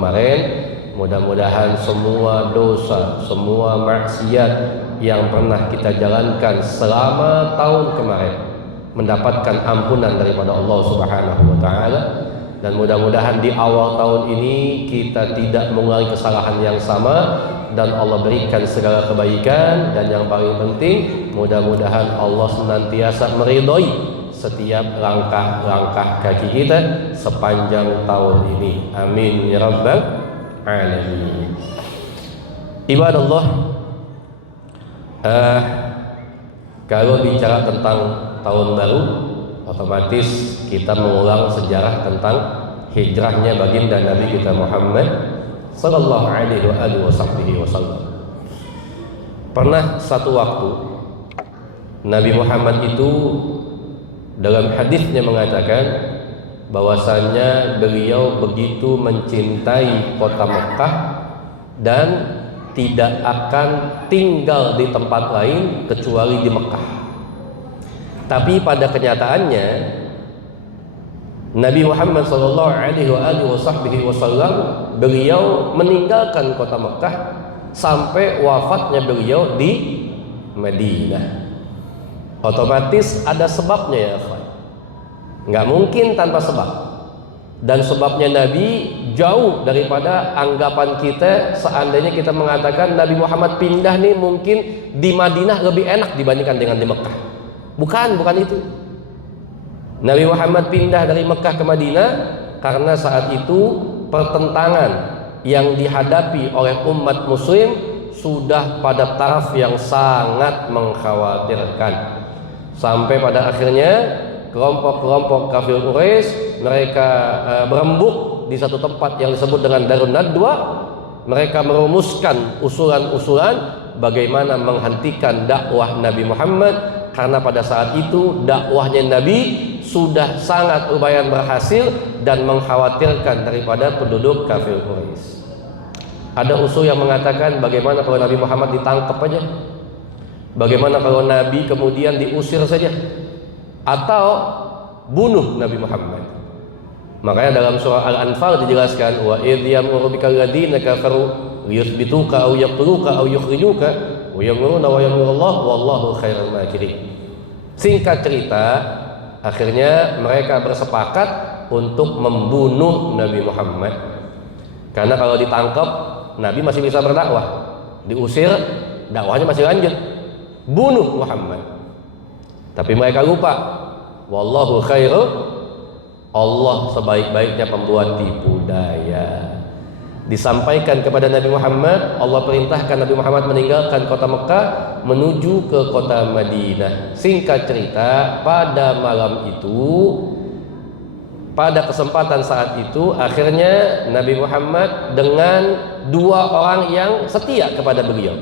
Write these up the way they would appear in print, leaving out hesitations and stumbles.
kemarin. Mudah-mudahan semua dosa, semua maksiat yang pernah kita jalankan selama tahun kemarin mendapatkan ampunan daripada Allah Subhanahu wa taala, dan mudah-mudahan di awal tahun ini kita tidak mengulangi kesalahan yang sama dan Allah berikan segala kebaikan. Dan yang paling penting, mudah-mudahan Allah senantiasa meridhoi setiap langkah-langkah kaki kita sepanjang tahun ini. Amin ya rabbal alamin. Ibadallah, kalau bicara tentang tahun baru, otomatis kita mengulang sejarah tentang hijrahnya baginda Nabi kita Muhammad sallallahu alaihi wasallam. Pernah satu waktu Nabi Muhammad itu dalam hadisnya mengatakan bahwasanya beliau begitu mencintai kota Mekah dan tidak akan tinggal di tempat lain kecuali di Mekah. Tapi pada kenyataannya Nabi Muhammad sallallahu alaihi wasallam beliau meninggalkan kota Mekah sampai wafatnya beliau di Madinah. Otomatis ada sebabnya ya, kawan. Nggak mungkin tanpa sebab. Dan sebabnya Nabi jauh daripada anggapan kita. Seandainya kita mengatakan Nabi Muhammad pindah nih, mungkin di Madinah lebih enak dibandingkan dengan di Mekah. Bukan itu. Nabi Muhammad pindah dari Mekah ke Madinah karena saat itu pertentangan yang dihadapi oleh umat muslim sudah pada taraf yang sangat mengkhawatirkan. Sampai pada akhirnya kelompok-kelompok kafir Quraisy mereka berembuk di satu tempat yang disebut dengan Darun Nadwa. Mereka merumuskan usulan-usulan bagaimana menghentikan dakwah Nabi Muhammad, karena pada saat itu dakwahnya Nabi sudah sangat lumayan berhasil dan mengkhawatirkan daripada penduduk kafir Quraisy. Ada usul yang mengatakan bagaimana kalau Nabi Muhammad ditangkap aja? Bagaimana kalau Nabi kemudian diusir saja? Atau bunuh Nabi Muhammad? Makanya dalam surah Al-Anfal dijelaskan, wa idh yamkuru bikal ladzina kafaru liyuthbituka aw yaqtuluka aw yukhrijuka wa yamkuruna wa yamkurullah wallahu khairul makirin. Singkat cerita, akhirnya mereka bersepakat untuk membunuh Nabi Muhammad. Karena kalau ditangkap, Nabi masih bisa berdakwah. Diusir, dakwahnya masih lanjut. Bunuh Muhammad. Tapi mereka lupa, wallahu khairu, Allah sebaik-baiknya pembuat tipu daya. Disampaikan kepada Nabi Muhammad, Allah perintahkan Nabi Muhammad meninggalkan kota Mekah menuju ke kota Madinah. Singkat cerita, pada malam itu, pada kesempatan saat itu, akhirnya Nabi Muhammad dengan dua orang yang setia kepada beliau,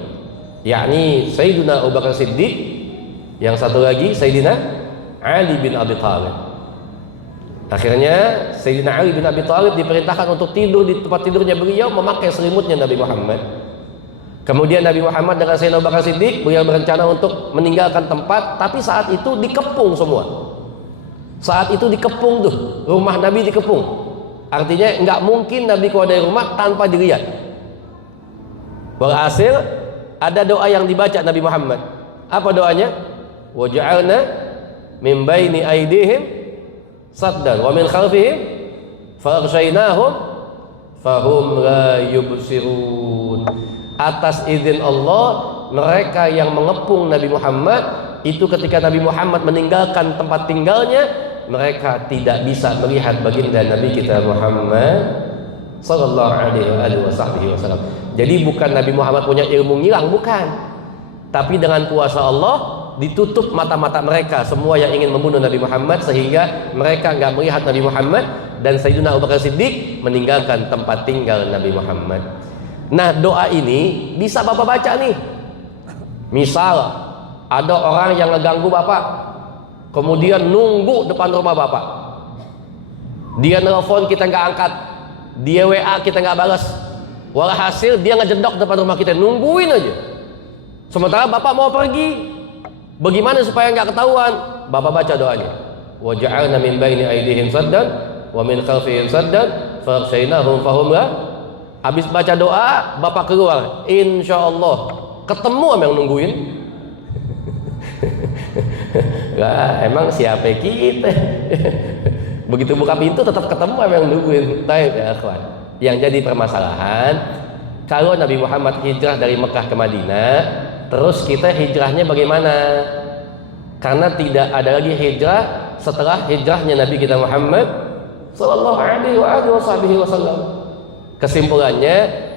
yakni Sayyidina Abu Bakar Siddiq, yang satu lagi Sayyidina Ali bin Abi Thalib. Akhirnya Sayyidina Ali bin Abi Thalib diperintahkan untuk tidur di tempat tidurnya beliau, memakai selimutnya Nabi Muhammad. Kemudian Nabi Muhammad dengan Sayyidina Abu Bakar Siddiq, beliau berencana untuk meninggalkan tempat, tapi saat itu dikepung semua. Saat itu dikepung tuh, rumah Nabi dikepung. Artinya nggak mungkin Nabi keluar dari rumah tanpa dilihat. Walhasil ada doa yang dibaca Nabi Muhammad. Apa doanya? Waja'alna min baini aydihim saddan wa min khalfihim faghshaynahum fahum la yubsirun. Atas izin Allah, mereka yang mengepung Nabi Muhammad itu ketika Nabi Muhammad meninggalkan tempat tinggalnya, mereka tidak bisa melihat baginda Nabi kita Muhammad sallallahu alaihi wasallam. Jadi bukan Nabi Muhammad punya ilmu ngilang, bukan. Tapi dengan kuasa Allah ditutup mata-mata mereka semua yang ingin membunuh Nabi Muhammad, sehingga mereka nggak melihat Nabi Muhammad, dan Sayyidina Abu Bakar Siddiq meninggalkan tempat tinggal Nabi Muhammad. Nah, doa ini bisa Bapak baca nih. Misal ada orang yang ngeganggu Bapak, kemudian nunggu depan rumah Bapak, dia nelfon kita nggak angkat, dia WA kita nggak balas, walhasil dia ngejedok depan rumah kita, nungguin aja. Sementara Bapak mau pergi, bagaimana supaya nggak ketahuan? Bapak baca doanya, wa ja'alna min baini aydihim saddan wa min khalfihim saddan faghshaynahum fahum la Habis baca doa, bapak keluar, insya Allah ketemu sama yang nungguin. Lah, emang siapa kita? Begitu buka pintu tetap ketemu sama yang nungguin. Baik ya kawan. Yang jadi permasalahan, kalau Nabi Muhammad hijrah dari Mekah ke Madinah, terus kita hijrahnya bagaimana? Karena tidak ada lagi hijrah setelah hijrahnya Nabi kita Muhammad sallallahu alaihi wasallam. Kesimpulannya,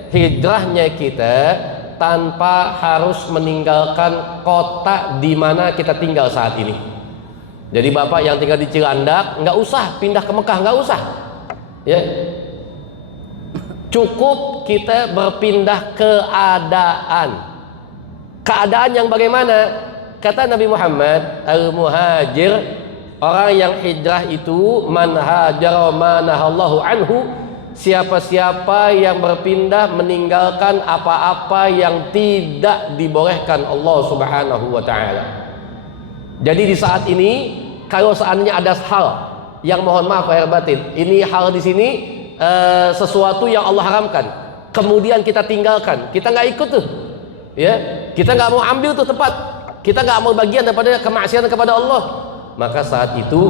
hijrahnya kita tanpa harus meninggalkan kota di mana kita tinggal saat ini. Jadi bapak yang tinggal di Cilandak nggak usah pindah ke Mekah, nggak usah. Ya, cukup kita berpindah keadaan. Keadaan yang bagaimana? Kata Nabi Muhammad, al-muhajir, orang yang hijrah itu man hajara ma nahallahu anhu. Siapa-siapa yang berpindah meninggalkan apa-apa yang tidak dibolehkan Allah Subhanahu wa taala. Jadi di saat ini kalau seandainya ada hal yang mohon maaf lahir batin, ini hal di sini sesuatu yang Allah haramkan, kemudian kita tinggalkan, kita nggak ikut tuh, ya, kita nggak mau ambil tuh tempat, kita nggak mau bagian daripada kemaksiatan kepada Allah, maka saat itu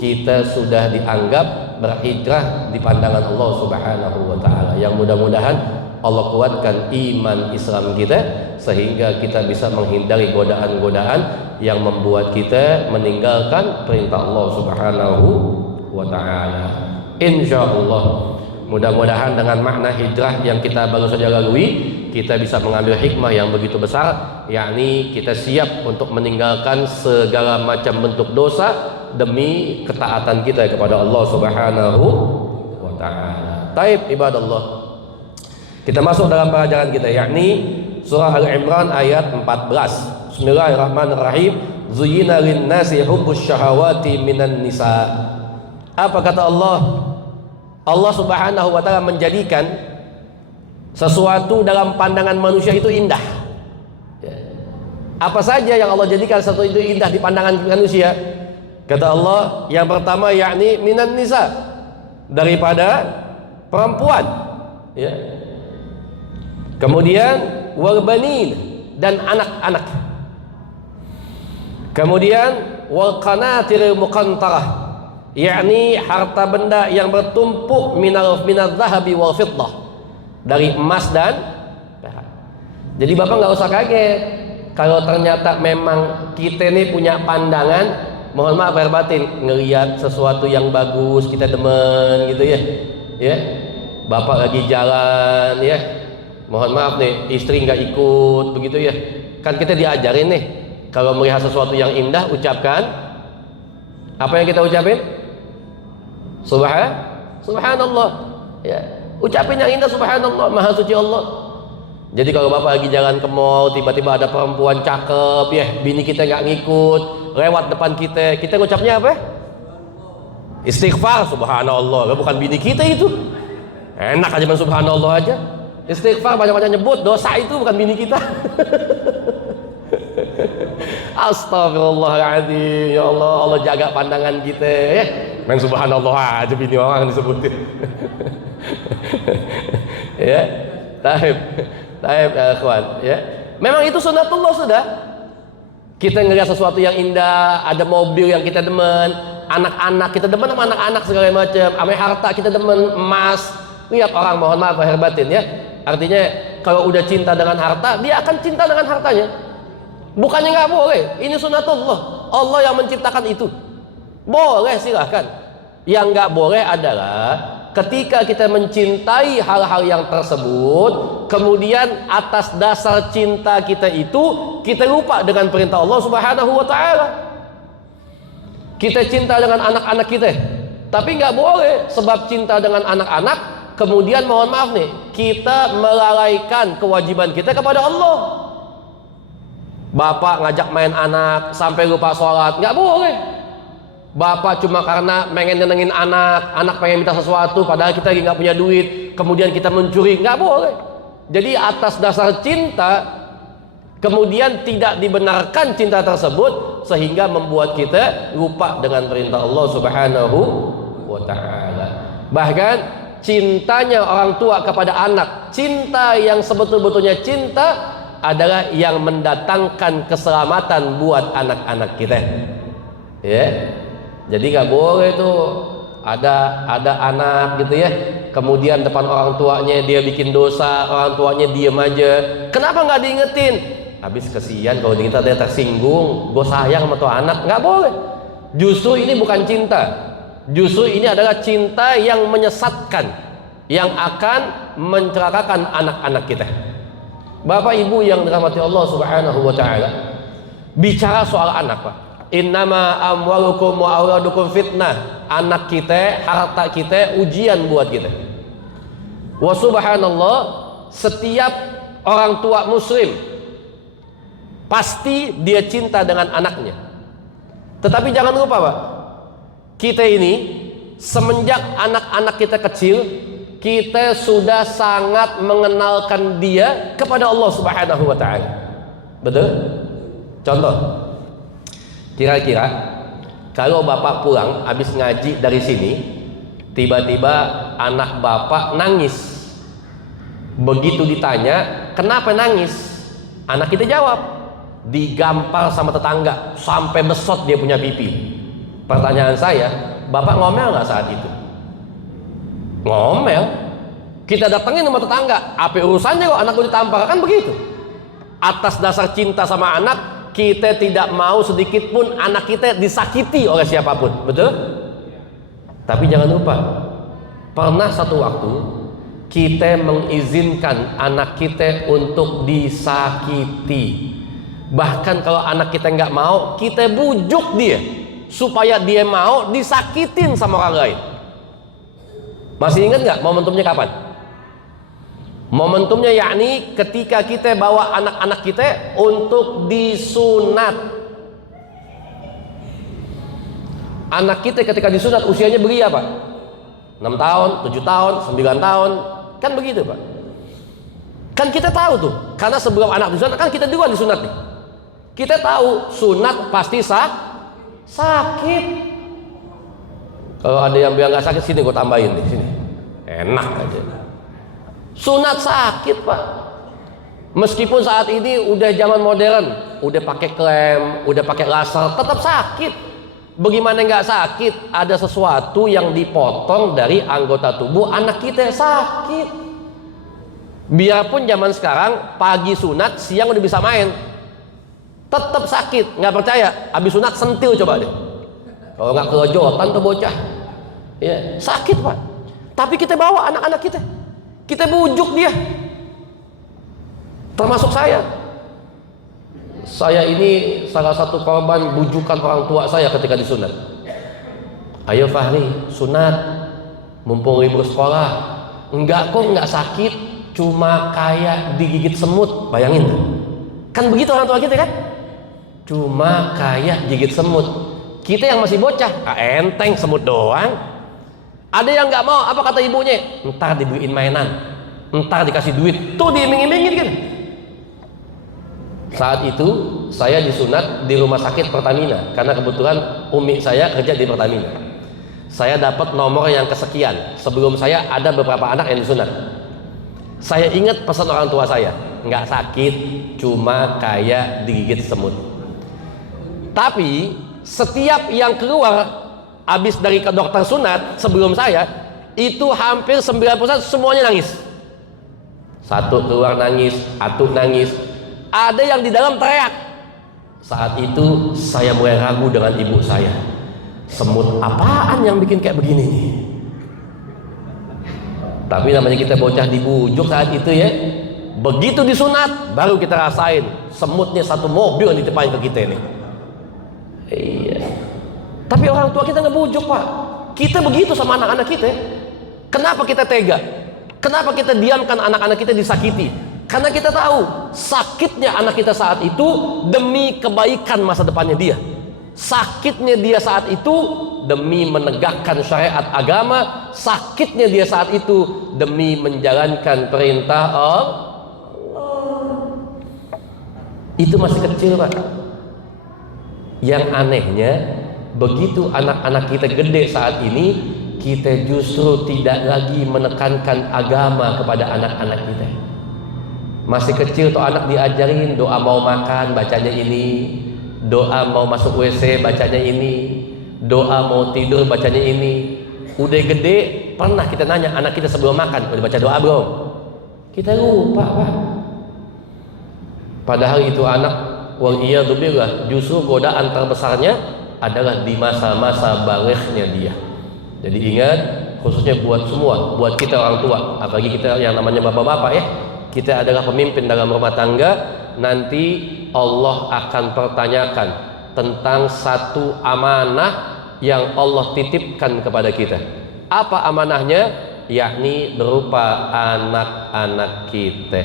kita sudah dianggap berhijrah di pandangan Allah Subhanahu wa taala. Yang mudah-mudahan Allah kuatkan iman Islam kita sehingga kita bisa menghindari godaan-godaan yang membuat kita meninggalkan perintah Allah Subhanahu wa taala. Insyaallah, mudah-mudahan dengan makna hijrah yang kita baru saja lalui, kita bisa mengambil hikmah yang begitu besar, yakni kita siap untuk meninggalkan segala macam bentuk dosa demi ketaatan kita kepada Allah Subhanahu wa taala. Taib ibadallah. Kita masuk dalam pelajaran kita, yakni surah Al-Imran ayat 14. Bismillahirrahmanirrahim. Zuyyina lin-nasi hubbus syahawati minan nisa. Apa kata Allah? Allah Subhanahu wa taala menjadikan sesuatu dalam pandangan manusia itu indah. Apa saja yang Allah jadikan sesuatu itu indah di pandangan manusia? Kata Allah, yang pertama yakni minan nisa, daripada perempuan, ya. Kemudian wal banin, dan anak-anak. Kemudian wal qanatiril muqantarah, yakni harta benda yang bertumpuk minal zahabi wal fiddah, dari emas dan perak. Jadi bapak nggak usah kaget kalau ternyata memang kita ini punya pandangan, mohon maaf lahir batin, ngelihat sesuatu yang bagus kita demen gitu ya, ya. Bapak lagi jalan ya, mohon maaf nih istri nggak ikut begitu ya, kan kita diajarin nih kalau melihat sesuatu yang indah ucapkan apa yang kita ucapin? Subhanallah, ya. Ucapin yang indah, subhanallah, maha suci Allah. Jadi kalau bapak lagi jalan ke mall, tiba-tiba ada perempuan cakep ya, bini kita nggak ngikut, lewat depan kita, kita ngucapnya apa? Istighfar, subhanallah. Bukan bini kita itu, enak aja men subhanallah aja. Istighfar, banyak-banyak nyebut dosa itu bukan bini kita. Astagfirullahaladzim, ya Allah, Allah jaga pandangan kita ya. Men subhanallah aja bini orang disebutin. Ya, taib kawan, ya. Memang itu sunatullah sudah. Kita ngelihat sesuatu yang indah, ada mobil yang kita demen, anak-anak kita demen sama anak-anak segala macam, sama harta kita demen, emas. Lihat orang, mohon maaf lahir batin ya. Artinya kalau udah cinta dengan harta, dia akan cinta dengan hartanya. Bukannya nggak boleh, ini sunatullah. Allah yang menciptakan itu. Boleh, silahkan. Yang nggak boleh adalah ketika kita mencintai hal-hal yang tersebut, kemudian atas dasar cinta kita itu, kita lupa dengan perintah Allah Subhanahu wa ta'ala. Kita cinta dengan anak-anak kita, tapi nggak boleh sebab cinta dengan anak-anak, kemudian mohon maaf nih, kita melalaikan kewajiban kita kepada Allah. Bapak ngajak main anak sampai lupa sholat, nggak boleh. Bapak cuma karena pengen nyenengin anak, anak pengen minta sesuatu padahal kita lagi nggak punya duit, kemudian kita mencuri, nggak boleh. Jadi atas dasar cinta, kemudian tidak dibenarkan cinta tersebut sehingga membuat kita lupa dengan perintah Allah Subhanahu wa ta'ala. Bahkan cintanya orang tua kepada anak, cinta yang sebetul-betulnya cinta adalah yang mendatangkan keselamatan buat anak-anak kita. Ya. Jadi nggak boleh tuh ada anak gitu ya, kemudian depan orang tuanya dia bikin dosa, orang tuanya diem aja. Kenapa nggak diingetin? Habis kesian kalau kita tersinggung, gue sayang sama tuh anak. Nggak boleh. Justru ini bukan cinta. Justru ini adalah cinta yang menyesatkan, yang akan mencelakakan anak-anak kita. Bapak Ibu yang dirahmati Allah Subhanahu wa taala, bicara soal anak, Pak. Innama amwalukum wa auladukum fitnah. Anak kita, harta kita ujian buat kita. Wa subhanallah, setiap orang tua muslim pasti dia cinta dengan anaknya. Tetapi jangan lupa, Pak, kita ini semenjak anak-anak kita kecil, kita sudah sangat mengenalkan dia kepada Allah Subhanahu wa taala. Betul? Contoh, kira-kira kalau Bapak pulang habis ngaji dari sini, tiba-tiba anak Bapak nangis. Begitu ditanya, "Kenapa nangis?" Anak kita jawab, digampar sama tetangga sampai besot dia punya pipi. Pertanyaan saya, Bapak ngomel nggak saat itu? Ngomel. Kita datengin sama tetangga, apa urusannya kok anakku ditampar? Kan begitu. Atas dasar cinta sama anak, kita tidak mau sedikit pun anak kita disakiti oleh siapapun. Betul? Tapi jangan lupa, pernah satu waktu kita mengizinkan anak kita untuk disakiti. Bahkan kalau anak kita nggak mau, kita bujuk dia supaya dia mau disakitin sama orang lain. Masih ingat nggak momentumnya kapan? Momentumnya yakni ketika kita bawa anak-anak kita untuk disunat. Anak kita ketika disunat usianya belia, Pak. 6 tahun, 7 tahun, 9 tahun. Kan begitu, Pak. Kan kita tahu tuh, karena sebelum anak disunat kan kita juga disunat nih. Kita tahu sunat pasti sakit. Kalau ada yang bilang nggak sakit, sini gue tambahin nih, sini. Enak aja. Sunat sakit, Pak. Meskipun saat ini udah zaman modern, udah pakai klem, udah pakai laser, tetap sakit. Bagaimana nggak sakit? Ada sesuatu yang dipotong dari anggota tubuh anak kita, sakit. Biarpun zaman sekarang pagi sunat, siang udah bisa main, tetap sakit. Nggak percaya? Habis sunat sentil coba deh. Kalau nggak kerojotan tuh bocah, ya sakit, Pak. Tapi kita bawa anak-anak kita, kita bujuk dia. Termasuk saya. Saya ini salah satu korban bujukan orang tua saya ketika disunat. Ayo Fahri, sunat, mumpung libur sekolah. Enggak kok, nggak sakit, cuma kayak digigit semut. Bayangin, kan begitu orang tua kita kan? Cuma kayak gigit semut. Kita yang masih bocah, enteng semut doang. Ada yang nggak mau, apa kata ibunya? Ntar dibeliin mainan, ntar dikasih duit, tuh diiming-imingin kan. Saat itu saya disunat di rumah sakit Pertamina, karena kebetulan umi saya kerja di Pertamina. Saya dapat nomor yang kesekian. Sebelum saya ada beberapa anak yang disunat. Saya ingat pesan orang tua saya, nggak sakit, cuma kayak digigit semut. Tapi setiap yang keluar habis dari ke dokter sunat sebelum saya, itu hampir 90% semuanya nangis. Satu keluar nangis, atuh nangis, ada yang di dalam teriak. Saat itu saya mulai ragu dengan ibu saya. Semut apaan yang bikin kayak begini nih? Tapi namanya kita bocah dibujuk saat itu ya. Begitu disunat baru kita rasain semutnya satu mobil yang ditimpain ke kita ini. Iya. Tapi orang tua kita ngebujuk, Pak. Kita begitu sama anak-anak kita. Kenapa kita tega? Kenapa kita diamkan anak-anak kita disakiti? Karena kita tahu sakitnya anak kita saat itu demi kebaikan masa depannya dia. Sakitnya dia saat itu demi menegakkan syariat agama. Sakitnya dia saat itu demi menjalankan perintah Allah. Itu masih kecil, Pak. Yang anehnya, begitu anak-anak kita gede saat ini, kita justru tidak lagi menekankan agama kepada anak-anak kita. Masih kecil tuh anak diajarin doa mau makan bacanya ini, doa mau masuk WC bacanya ini, doa mau tidur bacanya ini. Udah gede pernah kita nanya anak kita sebelum makan udah baca doa belum? Kita lupa, Pak. Padahal itu anak waliyadzubillah justru godaan terbesarnya adalah di masa-masa balighnya dia. Jadi ingat, khususnya buat semua, buat kita orang tua, apalagi kita yang namanya bapak-bapak ya, kita adalah pemimpin dalam rumah tangga. Nanti Allah akan pertanyakan tentang satu amanah yang Allah titipkan kepada kita. Apa amanahnya? Yakni berupa anak-anak kita.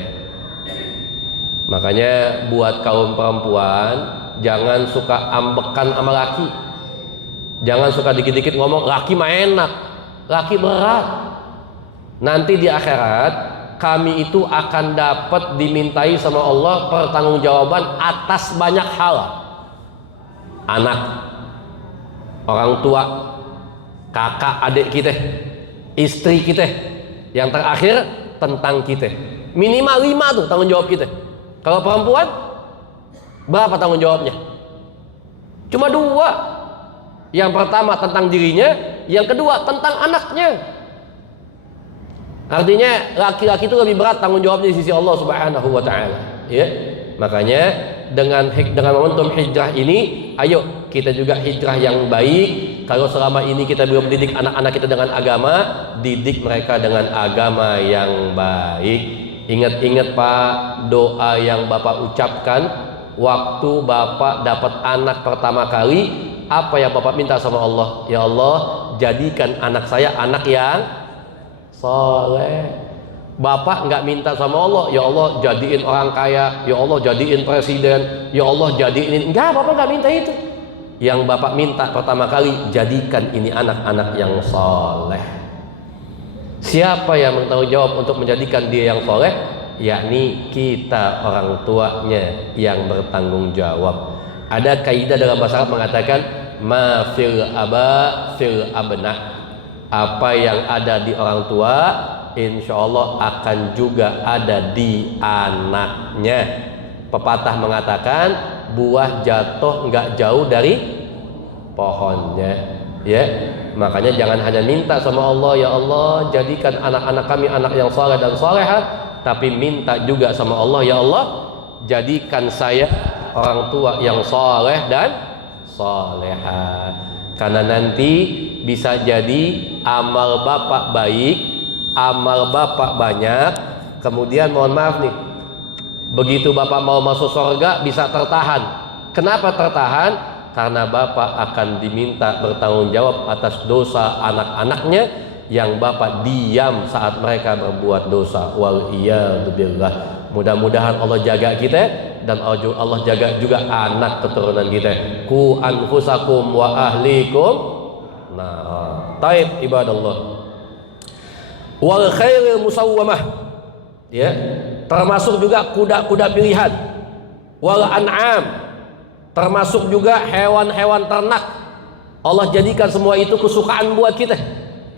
Makanya buat kaum perempuan, jangan suka ambekan sama laki. Jangan suka dikit-dikit ngomong laki mah enak, laki berat. Nanti di akhirat kami itu akan dapat dimintai sama Allah pertanggungjawaban atas banyak hal. Anak, orang tua, kakak adik kita, istri kita, yang terakhir tentang kita. Minimal 5 tuh tanggung jawab kita. Kalau perempuan berapa tanggung jawabnya? Cuma 2. Yang pertama tentang dirinya, yang kedua tentang anaknya. Artinya laki-laki itu lebih berat tanggung jawabnya di sisi Allah Subhanahu wa taala, ya. Makanya dengan momentum hijrah ini, ayo kita juga hijrah yang baik. Kalau selama ini kita belum didik anak-anak kita dengan agama, didik mereka dengan agama yang baik. Ingat-ingat Pak, doa yang Bapak ucapkan waktu Bapak dapat anak pertama kali, apa yang Bapak minta sama Allah? Ya Allah, jadikan anak saya anak yang soleh. Bapak nggak minta sama Allah, ya Allah jadiin orang kaya, ya Allah jadiin presiden, ya Allah jadiin ini. Enggak, Bapak nggak minta itu. Yang Bapak minta pertama kali, jadikan ini anak-anak yang soleh. Siapa yang bertanggung jawab untuk menjadikan dia yang soleh? Yakni kita orang tuanya yang bertanggung jawab. Ada kaidah dalam bahasa Arab mengatakan ma fil aba fil abna. Apa yang ada di orang tua, insya Allah akan juga ada di anaknya. Pepatah mengatakan buah jatuh nggak jauh dari pohonnya, ya. Makanya jangan hanya minta sama Allah, ya Allah jadikan anak-anak kami anak yang saleh dan salehah, tapi minta juga sama Allah, ya Allah jadikan saya orang tua yang saleh dan salehah. Karena nanti bisa jadi amal Bapak baik, amal Bapak banyak, kemudian mohon maaf nih, begitu Bapak mau masuk surga bisa tertahan. Kenapa tertahan? Karena Bapak akan diminta bertanggung jawab atas dosa anak-anaknya yang Bapak diam saat mereka berbuat dosa. Wal iyadu billah. Mudah-mudahan Allah jaga kita dan Allah jaga juga anak keturunan kita. Ku anfusakum wa ahlikum. Nah, taib ibadallah. Wal khairil musawwamah. Ya, termasuk juga kuda-kuda pilihan. Wal an'am. Termasuk juga hewan-hewan ternak. Allah jadikan semua itu kesukaan buat kita.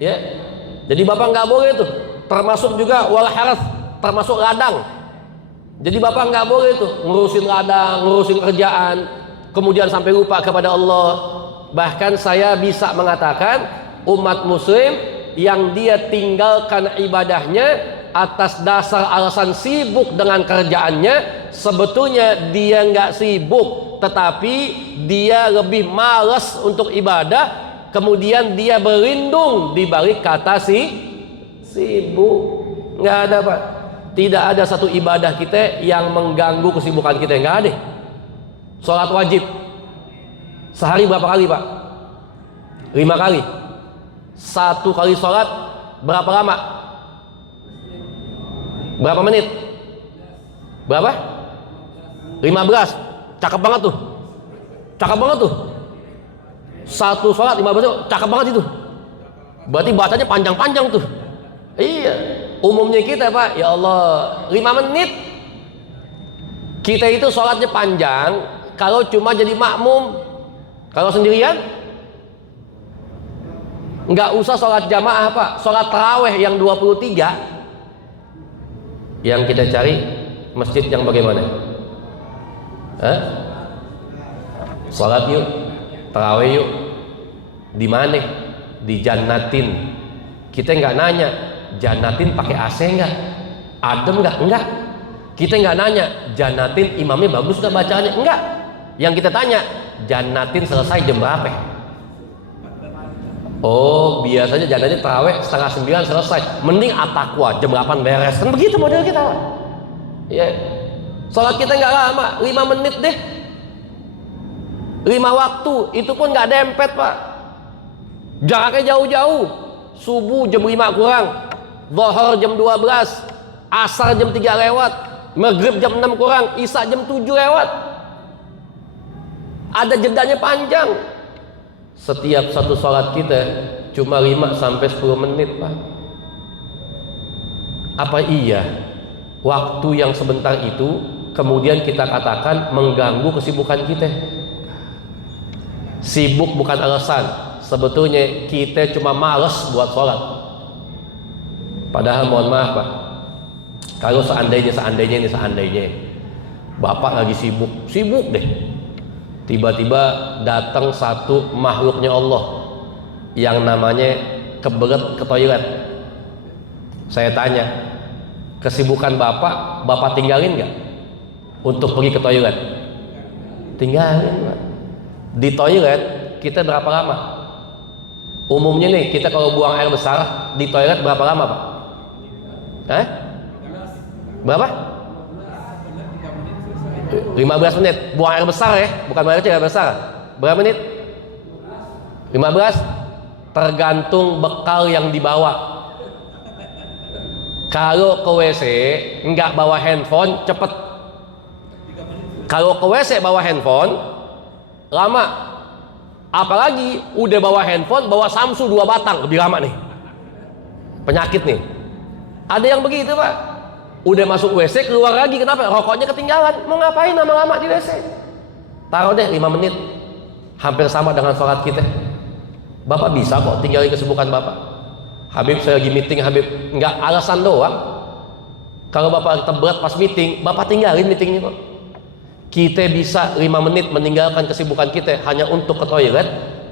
Ya. Jadi Bapak nggak boleh itu. Termasuk juga wal haras, termasuk ladang. Jadi Bapak nggak boleh itu ngurusin ladang, ngurusin kerjaan, kemudian sampai lupa kepada Allah. Bahkan saya bisa mengatakan umat muslim yang dia tinggalkan ibadahnya atas dasar alasan sibuk dengan kerjaannya, sebetulnya dia nggak sibuk, tetapi dia lebih malas untuk ibadah, kemudian dia berlindung di balik kata sibuk. Nggak ada Pak. Tidak ada satu ibadah kita yang mengganggu kesibukan kita, nggak ada. Sholat wajib sehari berapa kali Pak? 5 kali. 1 kali sholat berapa lama? Berapa menit? Berapa? 15. Cakep banget tuh. Cakep banget tuh. 1 sholat 15 menit, cakep banget itu. Berarti bacanya panjang-panjang tuh. Iya. Umumnya kita Pak, ya Allah 5 menit. Kita itu sholatnya panjang kalau cuma jadi makmum. Kalau sendirian Nggak usah sholat jamaah Pak, sholat taraweh yang 23 yang kita cari masjid yang bagaimana? Hah? Sholat yuk, taraweh yuk. Di mana? Di Jannatin. Kita nggak nanya Jannatin pakai AC nggak, adem nggak? Enggak. Kita nggak nanya Jannatin imamnya bagus nggak bacaannya, enggak. Yang kita tanya Jannatin selesai jam berapa? Oh, biasanya Jannatin taraweh 8:30 selesai. Mending At-Taqwa jam 8 beres. Kan begitu model kita, Pak. Ya. Sholat kita nggak lama, 5 menit deh. 5 waktu, itu pun nggak dempet, Pak. Jaraknya jauh-jauh. Subuh jam 5 kurang, Zuhur jam 12, Asar jam 3 lewat, Maghrib jam 6 kurang, Isya jam 7 lewat. Ada jedanya panjang. Setiap satu sholat kita cuma 5-10 menit, Pak. Apa iya waktu yang sebentar itu kemudian kita katakan mengganggu kesibukan kita? Sibuk bukan alasan. Sebetulnya kita cuma males buat sholat. Padahal mohon maaf Pak, kalau seandainya Bapak lagi sibuk deh, tiba-tiba datang satu makhluknya Allah yang namanya kebelet ke toilet. Saya tanya, kesibukan Bapak tinggalin nggak untuk pergi ke toilet? Tinggalin, Pak. Di toilet kita berapa lama? Umumnya nih kita kalau buang air besar di toilet berapa lama, Pak? Berapa? 15 menit. Buang air besar ya, bukan air kecil, air besar. Berapa menit? 15. Tergantung bekal yang dibawa. Kalau ke WC nggak bawa handphone, cepet. Kalau ke WC bawa handphone, lama. Apalagi udah bawa handphone, bawa Samsu 2 batang, lebih lama nih. Penyakit nih. Ada yang begitu, Pak. Udah masuk WC, keluar lagi. Kenapa? Rokoknya ketinggalan. Mau ngapain lama-lama di WC? Taruh deh 5 menit. Hampir sama dengan sholat kita. Bapak bisa kok tinggalin kesibukan Bapak. Habib, saya lagi meeting, Habib. Nggak alasan doang. Kalau Bapak terberat pas meeting, Bapak tinggalin meetingnya kok. Kita bisa 5 menit meninggalkan kesibukan kita hanya untuk ke toilet,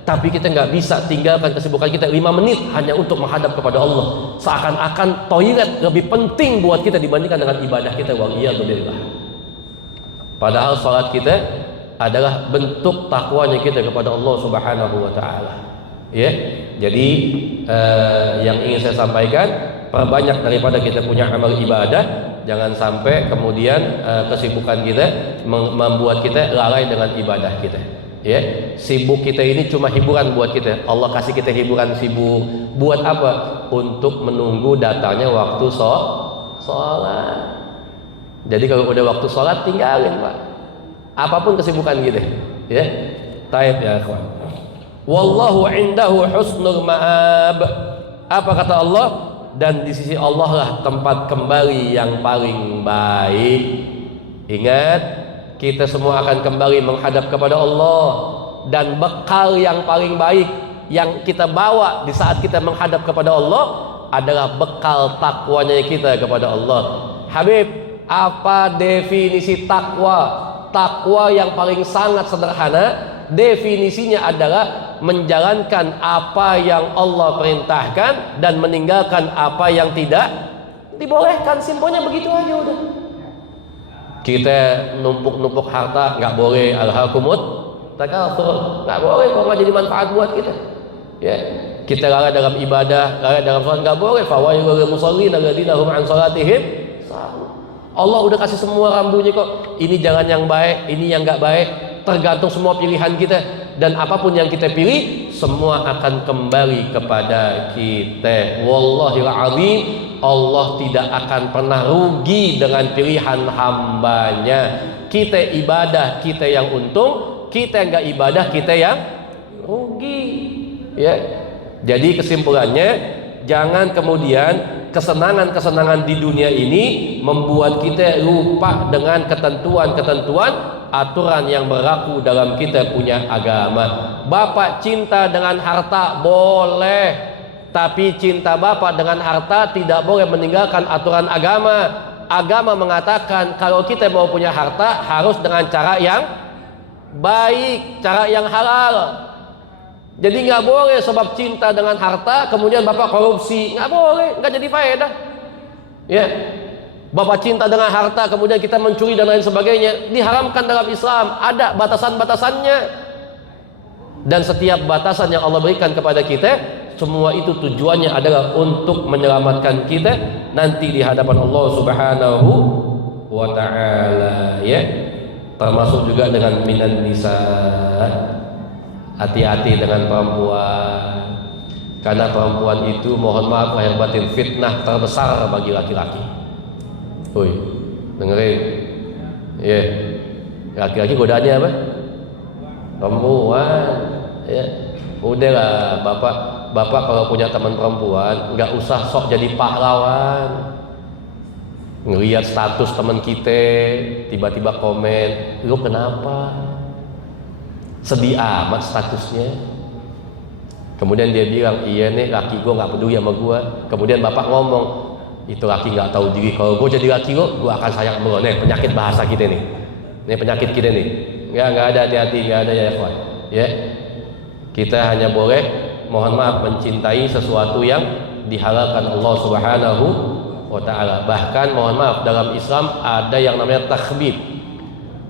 tapi kita nggak bisa tinggalkan kesibukan kita 5 menit hanya untuk menghadap kepada Allah. Seakan-akan toilet lebih penting buat kita dibandingkan dengan ibadah kita. Waliyadzubillah. Padahal salat kita adalah bentuk takwanya kita kepada Allah Subhanahu wa taala. Ya. Jadi yang ingin saya sampaikan, perbanyak daripada kita punya amal ibadah. Jangan sampai kemudian kesibukan kita membuat kita lalai dengan ibadah kita. Ya, sibuk kita ini cuma hiburan buat kita. Allah kasih kita hiburan sibuk. Buat apa? Untuk menunggu datangnya waktu sholat. Jadi kalau udah waktu sholat tinggalin, Pak. Apapun kesibukan kita. Ya, taib ya kawan. Wallahu indahu husnul ma'ab. Apa kata Allah? Dan di sisi Allah lah tempat kembali yang paling baik. Ingat, kita semua akan kembali menghadap kepada Allah. Dan bekal yang paling baik yang kita bawa di saat kita menghadap kepada Allah adalah bekal takwanya kita kepada Allah. Habib, apa definisi takwa? Takwa yang paling sangat sederhana, definisinya adalah menjalankan apa yang Allah perintahkan dan meninggalkan apa yang tidak dibolehkan. Simpelnya begitu aja udah. Kita numpuk-numpuk harta nggak boleh, alhaakumut takatsur, nggak boleh kalau nggak jadi manfaat buat kita. Ya, kita lalai dalam ibadah, lalai dalam sholat nggak boleh. Fawailul lil musallin alladzina hum an sholatihim sahun. Allah udah kasih semua rambunya kok. Ini jangan yang baik, ini yang nggak baik. Tergantung semua pilihan kita. Dan apapun yang kita pilih, semua akan kembali kepada kita. Wallahil azim, Allah tidak akan pernah rugi dengan pilihan hambanya. Kita ibadah, kita yang untung. Kita nggak ibadah, kita yang rugi. Ya. Jadi kesimpulannya, jangan kemudian kesenangan-kesenangan di dunia ini membuat kita lupa dengan ketentuan-ketentuan aturan yang berlaku dalam kita punya agama. Bapak cinta dengan harta boleh, tapi cinta bapak dengan harta tidak boleh meninggalkan aturan agama. Agama mengatakan kalau kita mau punya harta harus dengan cara yang baik, cara yang halal. Jadi nggak boleh sebab cinta dengan harta kemudian bapak korupsi, nggak boleh, nggak jadi faedah. Ya, bapak cinta dengan harta kemudian kita mencuri dan lain sebagainya, diharamkan dalam Islam. Ada batasan-batasannya, dan setiap batasan yang Allah berikan kepada kita, semua itu tujuannya adalah untuk menyelamatkan kita nanti di hadapan Allah Subhanahu wa Ta'ala. Ya, termasuk juga dengan minan nisa. Hati-hati dengan perempuan, karena perempuan itu mohon maaf lahir batin fitnah terbesar bagi laki-laki. Woi, dengerin, ya, laki-laki godaannya apa? Perempuan. Ya, udahlah bapak kalau punya teman perempuan nggak usah sok jadi pahlawan. Ngelihat status teman kita, tiba-tiba komen, lu kenapa? Sedih amat statusnya. Kemudian dia bilang, iya nih laki gue gak peduli sama gue. Kemudian bapak ngomong, itu laki gak tahu diri. Kalau gue jadi laki lo, gue akan sayang sama lo. Nih penyakit bahasa kita nih. Nih penyakit kita nih. Gak ada, hati-hati, gak ada ya kawan. Ya, kita hanya boleh mohon maaf mencintai sesuatu yang dihalalkan Allah Subhanahu wa Ta'ala. Bahkan mohon maaf dalam Islam ada yang namanya takhbib.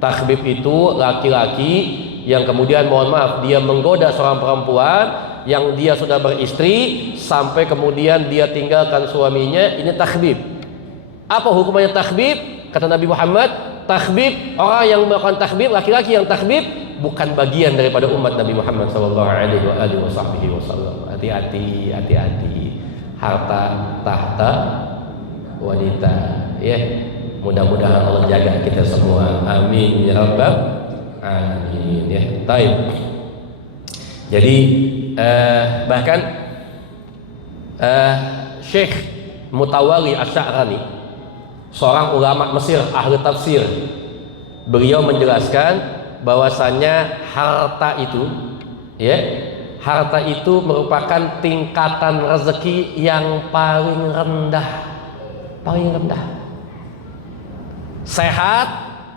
Takhbib itu laki-laki yang kemudian mohon maaf dia menggoda seorang perempuan yang dia sudah beristri sampai kemudian dia tinggalkan suaminya. Ini takhbib. Apa hukumannya takhbib? Kata Nabi Muhammad, takhbib, orang yang melakukan takhbib, laki-laki yang takhbib bukan bagian daripada umat Nabi Muhammad sallallahu alaihi wasallam. Hati-hati, hati-hati. Harta tahta wanita. Ya, mudah-mudahan Allah jaga kita semua. Amin ya rabbal amin. Ya, taib. Jadi bahkan Syekh Mutawalli Asy-Sya'rani, seorang ulama Mesir ahli tafsir, beliau menjelaskan bahwasannya harta itu, ya, harta itu merupakan tingkatan rezeki yang paling rendah, paling rendah. Sehat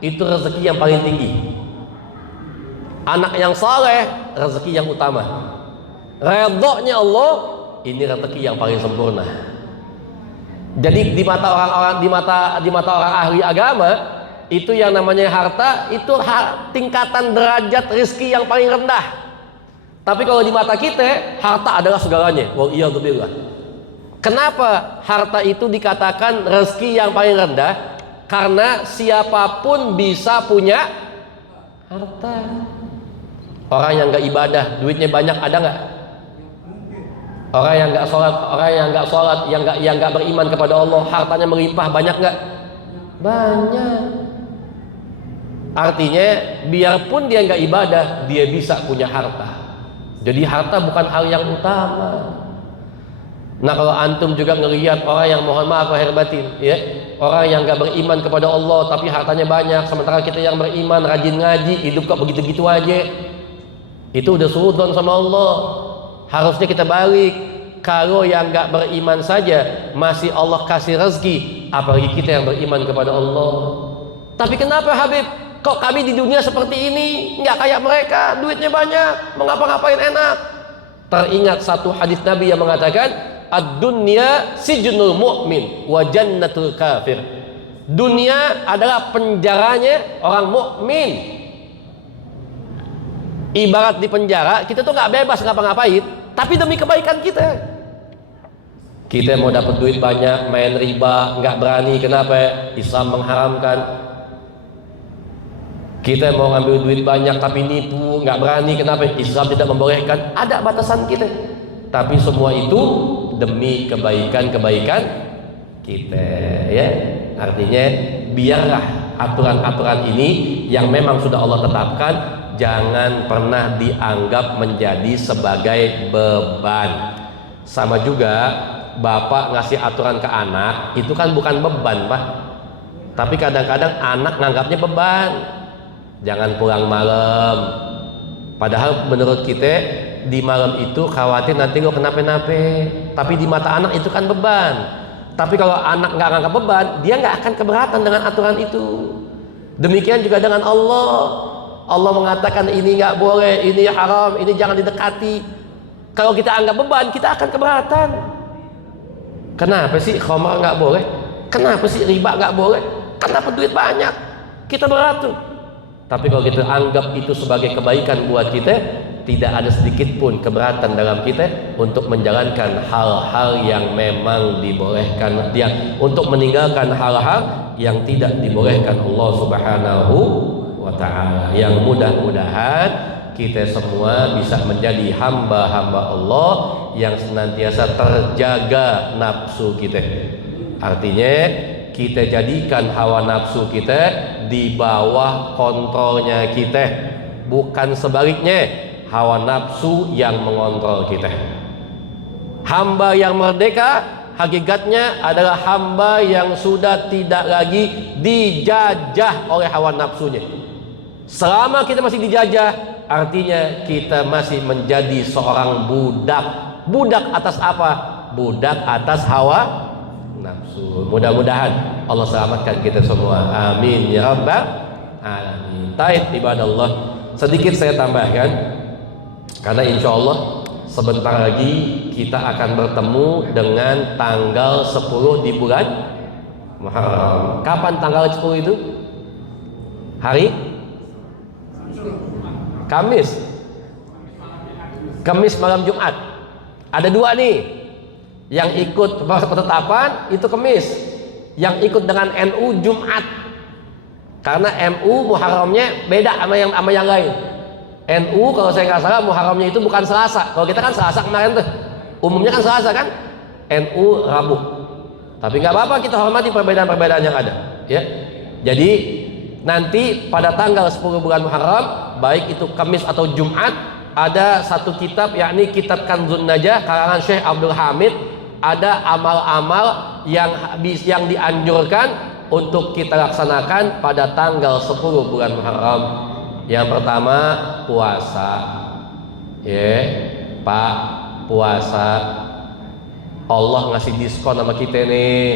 itu rezeki yang paling tinggi. Anak yang saleh rezeki yang utama. Redha-Nya Allah ini rezeki yang paling sempurna. Jadi di mata orang-orang, di mata orang ahli agama itu yang namanya harta itu tingkatan derajat rezeki yang paling rendah. Tapi kalau di mata kita harta adalah segalanya. Wa iyadzubillah. Kenapa harta itu dikatakan rezeki yang paling rendah? Karena siapapun bisa punya harta. Orang yang nggak ibadah, duitnya banyak ada nggak? Orang yang nggak sholat, yang nggak beriman kepada Allah, hartanya melimpah banyak nggak? Banyak. Artinya, biarpun dia nggak ibadah, dia bisa punya harta. Jadi harta bukan hal yang utama. Nah, kalau antum juga ngelihat orang yang mohon maaf lahir batin, ya, orang yang nggak beriman kepada Allah tapi hartanya banyak, sementara kita yang beriman rajin ngaji, hidup kok begitu-begitu aja. Itu udah suudzon sama Allah. Harusnya kita balik. Kalau yang nggak beriman saja masih Allah kasih rezeki, apalagi kita yang beriman kepada Allah. Tapi kenapa Habib? Kok kami di dunia seperti ini? Nggak kayak mereka, duitnya banyak, mau ngapa-ngapain enak. Teringat satu hadis Nabi yang mengatakan, ad-dunya sijnul mu'min wa jannatul kafir. Dunia adalah penjaranya orang mukmin. Ibarat di penjara, kita tuh nggak bebas ngapa-ngapain, tapi demi kebaikan kita. Kita mau dapat duit banyak, main riba, nggak berani. Kenapa? Islam mengharamkan. Kita mau ngambil duit banyak tapi nipu, nggak berani. Kenapa? Islam tidak membolehkan. Ada batasan kita. Tapi semua itu demi kebaikan-kebaikan kita, ya. Artinya biarlah aturan-aturan ini yang memang sudah Allah tetapkan jangan pernah dianggap menjadi sebagai beban. Sama juga bapak ngasih aturan ke anak itu kan bukan beban, Pak. Tapi kadang-kadang anak nganggapnya beban. Jangan pulang malam. Padahal menurut kita di malam itu khawatir nanti lo kenapa-napa. Tapi di mata anak itu kan beban. Tapi kalau anak nggak nganggap beban, dia nggak akan keberatan dengan aturan itu. Demikian juga dengan Allah. Allah mengatakan ini nggak boleh, ini haram, ini jangan didekati. Kalau kita anggap beban, kita akan keberatan. Kenapa sih khamar nggak boleh? Kenapa sih riba nggak boleh? Kan dapat duit banyak. Kita berat tuh. Tapi kalau kita anggap itu sebagai kebaikan buat kita, tidak ada sedikit pun keberatan dalam kita untuk menjalankan hal-hal yang memang dibolehkan, untuk meninggalkan hal-hal yang tidak dibolehkan Allah Subhanahu wa ta'ala. Yang mudah-mudahan kita semua bisa menjadi hamba-hamba Allah yang senantiasa terjaga nafsu kita. Artinya kita jadikan hawa nafsu kita di bawah kontrolnya kita, bukan sebaliknya hawa nafsu yang mengontrol kita. Hamba yang merdeka hakikatnya adalah hamba yang sudah tidak lagi dijajah oleh hawa nafsunya. Selama kita masih dijajah, artinya kita masih menjadi seorang budak. Budak atas apa? Budak atas hawa nafsu. Mudah-mudahan Allah selamatkan kita semua. Amin ya rabbal alamin. Taib ibadallah, sedikit saya tambahkan karena insya Allah sebentar lagi kita akan bertemu dengan tanggal 10 di bulan Muharram. Kapan tanggal 10 itu? Hari Kamis. Kamis malam Jumat. Ada dua nih. Yang ikut ketetapan itu Kamis. Yang ikut dengan NU Jumat. Karena MU Muharramnya beda sama yang lain. NU kalau saya nggak salah Muharramnya itu bukan Selasa. Kalau kita kan Selasa kemarin tuh. Umumnya kan Selasa kan. NU Rabu. Tapi nggak apa-apa, kita hormati perbedaan-perbedaan yang ada. Ya. Jadi nanti pada tanggal 10 bulan Muharram, baik itu Kamis atau Jumat, ada satu kitab, yakni kitab Kanzun Najah karangan Syekh Abdul Hamid. Ada amal-amal yang dianjurkan untuk kita laksanakan pada tanggal 10 bulan Muharram. Yang pertama puasa, ya Pak, puasa. Allah ngasih diskon sama kita nih.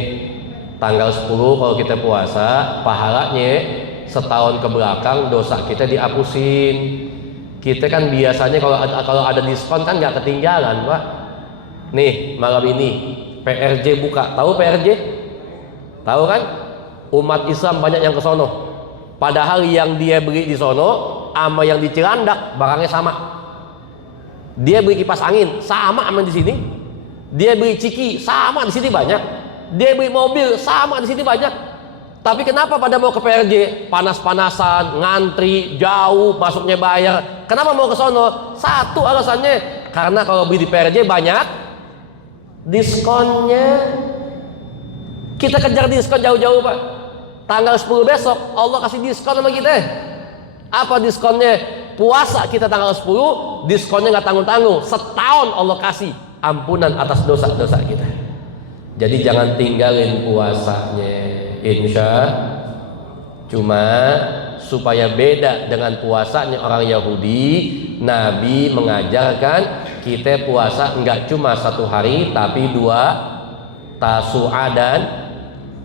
Tanggal 10 kalau kita puasa, pahalanya setahun ke belakang dosa kita dihapusin. Kita kan biasanya kalau ada diskon kan nggak ketinggalan, Pak. Nih malam ini PRJ buka, tahu PRJ? Tahu kan? Umat Islam banyak yang ke sono. Padahal yang dia beli di sono sama yang di Cilandak barangnya sama. Dia beli kipas angin sama di sini. Dia beli ciki sama di sini banyak. Dia beli mobil sama di sini banyak. Tapi kenapa pada mau ke PRJ? Panas-panasan, ngantri, jauh, masuknya bayar. Kenapa mau ke sono? Satu alasannya, karena kalau beli di PRJ banyak diskonnya. Kita kejar diskon jauh-jauh, Pak. Tanggal 10 besok Allah kasih diskon sama kita. Apa diskonnya? Puasa kita tanggal 10, diskonnya nggak tanggung-tanggung. Setahun Allah kasih ampunan atas dosa-dosa kita. Jadi jangan tinggalin puasanya. Insya cuma supaya beda dengan puasanya orang Yahudi, Nabi mengajarkan kita puasa enggak cuma 1 hari tapi 2, Tasu'a dan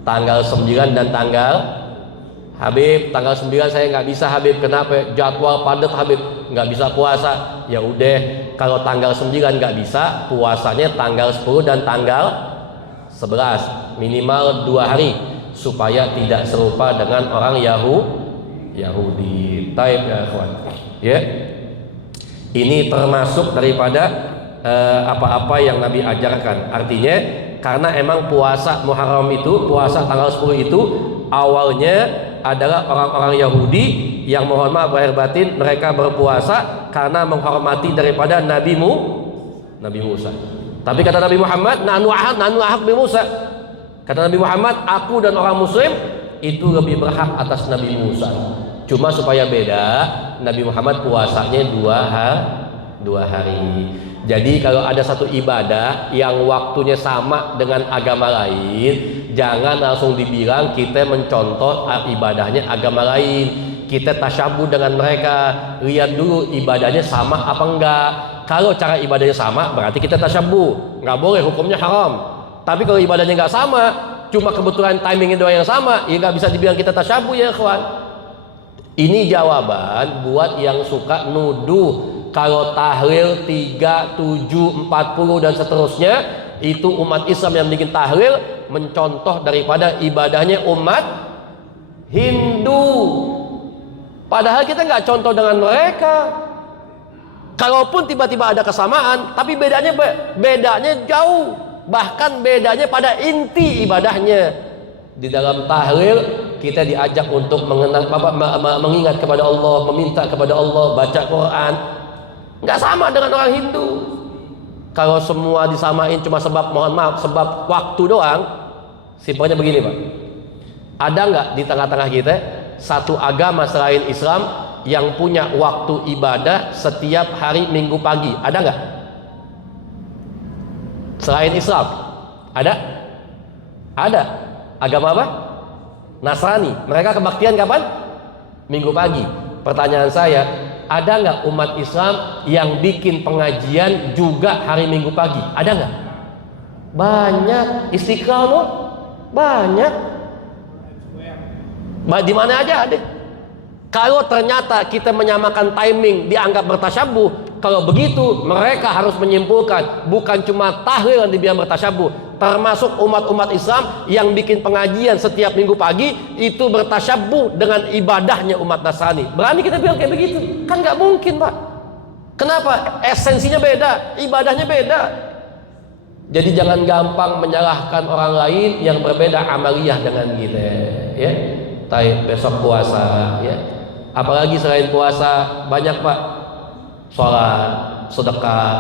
tanggal 9 dan tanggal Habib. Tanggal 9 saya nggak bisa, Habib. Kenapa? Jadwal padat, Habib, nggak bisa puasa. Ya udah, kalau tanggal 9 nggak bisa, puasanya tanggal 10 dan tanggal 11, minimal 2 hari supaya tidak serupa dengan orang Yahudi. Taib ya kawan. Ya. Ini termasuk daripada apa-apa yang Nabi ajarkan. Artinya karena emang puasa Muharram itu, puasa tanggal 10 itu awalnya adalah orang-orang Yahudi yang mohon maaf lahir batin mereka berpuasa karena menghormati daripada Nabi Musa. Tapi kata Nabi Muhammad, nanu ahad Nabi Musa. Kata Nabi Muhammad, aku dan orang muslim itu lebih berhak atas Nabi Musa. Cuma supaya beda, Nabi Muhammad puasanya 2 hari. Jadi kalau ada satu ibadah yang waktunya sama dengan agama lain, jangan langsung dibilang kita mencontoh ibadahnya agama lain. Kita tasyabuh dengan mereka. Lihat dulu ibadahnya sama apa enggak. Kalau cara ibadahnya sama, berarti kita tasyabuh. Nggak boleh, hukumnya haram. Tapi kalau ibadahnya nggak sama, cuma kebetulan timingnya doang yang sama, ya nggak bisa dibilang kita tasyabuh ya kawan. Ini jawaban buat yang suka nuduh kalau tahlil 3, 7, 40 dan seterusnya itu umat Islam yang bikin tahlil mencontoh daripada ibadahnya umat Hindu. Padahal kita nggak contoh dengan mereka. Kalaupun tiba-tiba ada kesamaan, tapi bedanya jauh. Bahkan bedanya pada inti ibadahnya. Di dalam tahlil kita diajak untuk mengingat kepada Allah, meminta kepada Allah, baca Quran. Nggak sama dengan orang Hindu. Kalau semua disamain cuma sebab, mohon maaf, sebab waktu doang, simpelnya begini Pak. Ada nggak di tengah-tengah kita satu agama selain Islam yang punya waktu ibadah setiap hari Minggu pagi? Ada nggak? Selain Islam? Ada? Ada. Agama apa? Nasrani. Mereka kebaktian kapan? Minggu pagi. Pertanyaan saya, ada nggak umat Islam yang bikin pengajian juga hari Minggu pagi? Ada nggak? Banyak. Istiqlal loh, banyak. Di mana aja ada. Kalau ternyata kita menyamakan timing dianggap bertasyabuh, kalau begitu mereka harus menyimpulkan bukan cuma tahlil yang dibilang bertasyabuh, termasuk umat-umat Islam yang bikin pengajian setiap Minggu pagi itu bertasyabuh dengan ibadahnya umat Nasrani. Berani kita bilang kayak begitu? Kan nggak mungkin Pak. Kenapa? Esensinya beda, ibadahnya beda. Jadi jangan gampang menyalahkan orang lain yang berbeda amaliyah dengan kita, ya. Besok puasa, ya. Apalagi selain puasa banyak Pak, sholat, sedekah,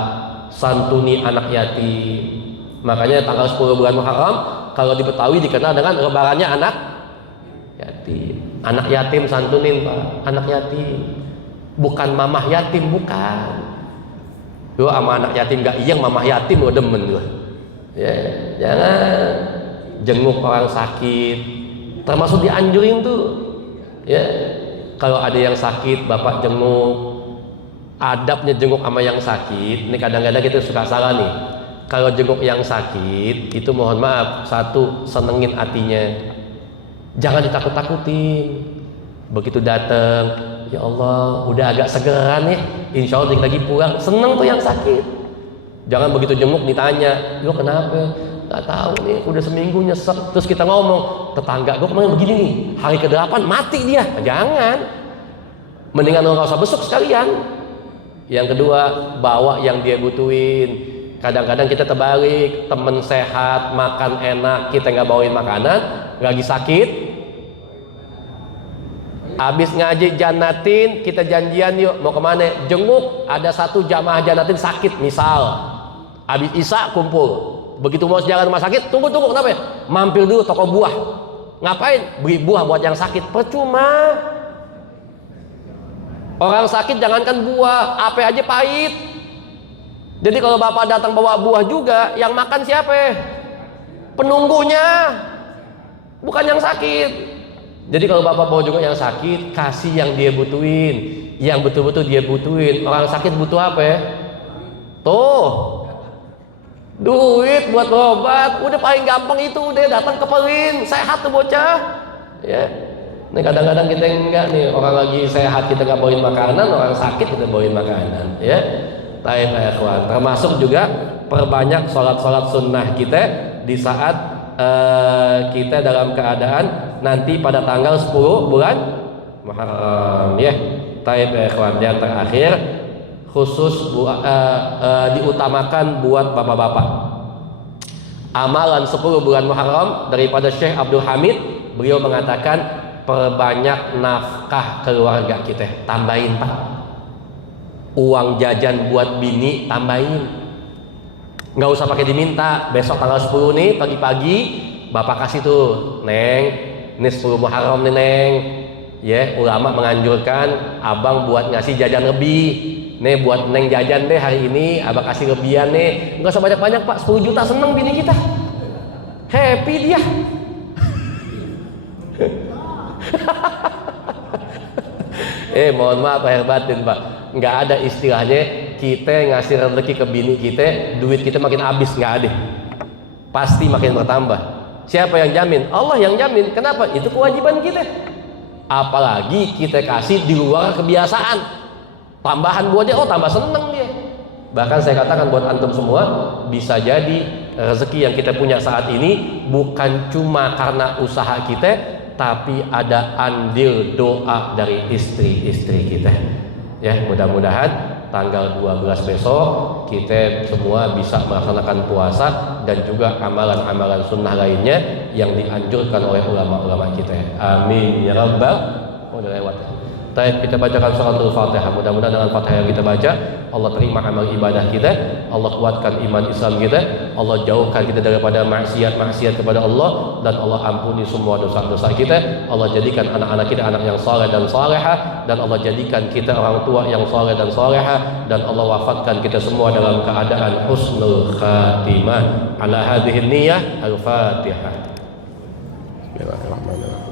santuni anak yatim. Makanya tanggal 10 bulan Muharram kalau di Betawi dikenal dengan lebarannya anak yatim. Anak yatim santunin Pak, anak yatim. Bukan mamah yatim, bukan. Lu sama anak yatim gak iyeng, mamah yatim lu demen lu. Ya, jangan jenguk orang sakit. Termasuk dianjurin tuh. Ya. Kalau ada yang sakit, bapak jenguk. Adabnya jenguk sama yang sakit. Ini kadang-kadang kita suka salah nih. Kalau jenguk yang sakit, itu mohon maaf, satu, senengin hatinya. Jangan ditakut-takutin. Begitu datang, ya Allah, udah agak segeran ya. Insya Allah lagi pulang, seneng tuh yang sakit. Jangan begitu jenguk ditanya, lo kenapa? Gak tahu nih, udah seminggu nyesek. Terus kita ngomong, tetangga gue kemarin begini nih, hari ke-8 mati dia. Jangan. Mendingan lo gak usah besuk sekalian. Yang kedua, bawa yang dia butuhin. Kadang-kadang kita terbalik, temen sehat, makan enak, kita nggak bawain makanan, lagi sakit. Habis ngaji janatin, kita janjian yuk mau kemana? Jenguk. Ada satu jamaah janatin sakit, misal. Habis Isya kumpul. Begitu mau jalan rumah sakit, tunggu kenapa ya? Mampir dulu toko buah. Ngapain? Beli buah buat yang sakit. Percuma. Orang sakit jangankan buah, apa aja pahit. Jadi kalau bapak datang bawa buah juga, yang makan siapa? Penunggunya, bukan yang sakit. Jadi kalau bapak bawa juga yang sakit, kasih yang dia butuhin, yang betul-betul dia butuhin. Orang sakit butuh apa ya? Tuh, duit buat berobat. Udah paling gampang itu, udah datang ke pelin, sehat tuh bocah. Ya, ini kadang-kadang kita enggak nih, orang lagi sehat kita nggak bawain makanan, orang sakit kita bawain makanan. Ya. Termasuk juga perbanyak sholat-sholat sunnah kita di saat kita dalam keadaan nanti pada tanggal 10 bulan Muharram ya. Yang terakhir khusus diutamakan buat bapak-bapak. Amalan 10 bulan Muharram daripada Syekh Abdul Hamid, beliau mengatakan perbanyak nafkah keluarga kita, tambahin Pak. Uang jajan buat bini tambahin, nggak usah pakai diminta. Besok tanggal 10 nih pagi-pagi bapak kasih tuh, Neng, ini 10 Muharram nih Neng ya. Ulama menganjurkan abang buat ngasih jajan lebih. nih buat neng jajan deh hari ini, abah kasih lebihan nih, nggak usah banyak-banyak pak, 10 juta seneng bini kita, happy dia. Mohon maaf lahir batin pak, nggak ada istilahnya kita ngasih rezeki ke bini kita, duit kita makin habis, nggak ada, pasti makin bertambah. Siapa yang jamin? Allah yang jamin. Kenapa? Itu kewajiban kita. Apalagi kita kasih di luar kebiasaan, tambahan buat dia, oh tambah seneng dia. Bahkan saya katakan buat antum semua, bisa jadi rezeki yang kita punya saat ini bukan cuma karena usaha kita, tapi ada andil doa dari istri-istri kita. Ya, mudah-mudahan tanggal 12 besok kita semua bisa melaksanakan puasa dan juga amalan-amalan sunnah lainnya yang dianjurkan oleh ulama-ulama kita. Amin ya rabbal. Udah lewat. Baik, kita bacakan suratul Fatihah. Mudah-mudahan dengan Fatihah yang kita baca, Allah terima amal ibadah kita, Allah kuatkan iman Islam kita, Allah jauhkan kita daripada maksiat-maksiat kepada Allah, dan Allah ampuni semua dosa-dosa kita. Allah jadikan anak-anak kita anak yang saleh dan salehah, dan Allah jadikan kita orang tua yang saleh dan salehah, dan Allah wafatkan kita semua dalam keadaan husnul khatimah. Ala hadhihi niyyah al-Fatihah. Bismillahirrahmanirrahim.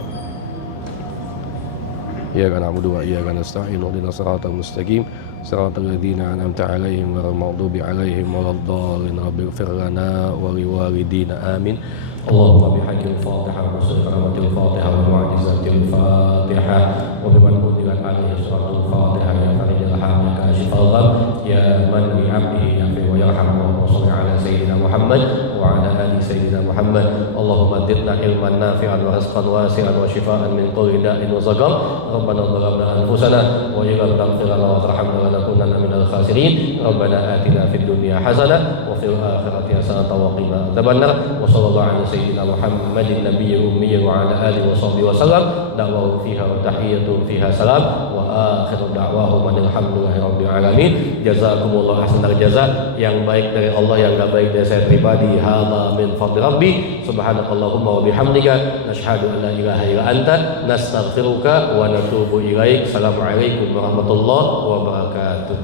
إياك نعبد وإياك نستعين اهدنا الصراط المستقيم صراط الذين أنعمت عليهم غير المغضوب عليهم ولا الضالين رب اغفر لنا ولوالدينا آمين اللهم بحق الفاتحة وسلطنة الفاتحة ومعجزة الفاتحة وبمن أنزلت عليه سورة الفاتحة يا فرج الحام يا كاشف الغم يا من بعبده يغفر ويرحم اللهم صل على سيدنا محمد وعلى آل سيدنا محمد اللهم زدنا علما نافعا ورزقا واسعا وشفاء من كل داء وسقم ربنا ظلمنا أنفسنا وإن لم تغفر لنا وترحمنا لنكونن من الخاسرين ربنا آتنا في الدنيا حسنة وفي الآخرة حسنة وقنا عذاب النار وصلى الله على سيدنا محمد النبي الأمي وعلى آله وصحبه وسلم دعواه فيها وتحية فيها سلام وآخر دعواهم أن الحمد لله رب العالمين jazakumullah ahsanal jaza yang baik dari Allah yang enggak baik dari saya pribadi hadza min fadli rabbi subhanakallahumma wa bihamdika nashhadu an la ilaha illa anta nastaghfiruka wa natubu ilaik. Assalamualaikum warahmatullahi wabarakatuh.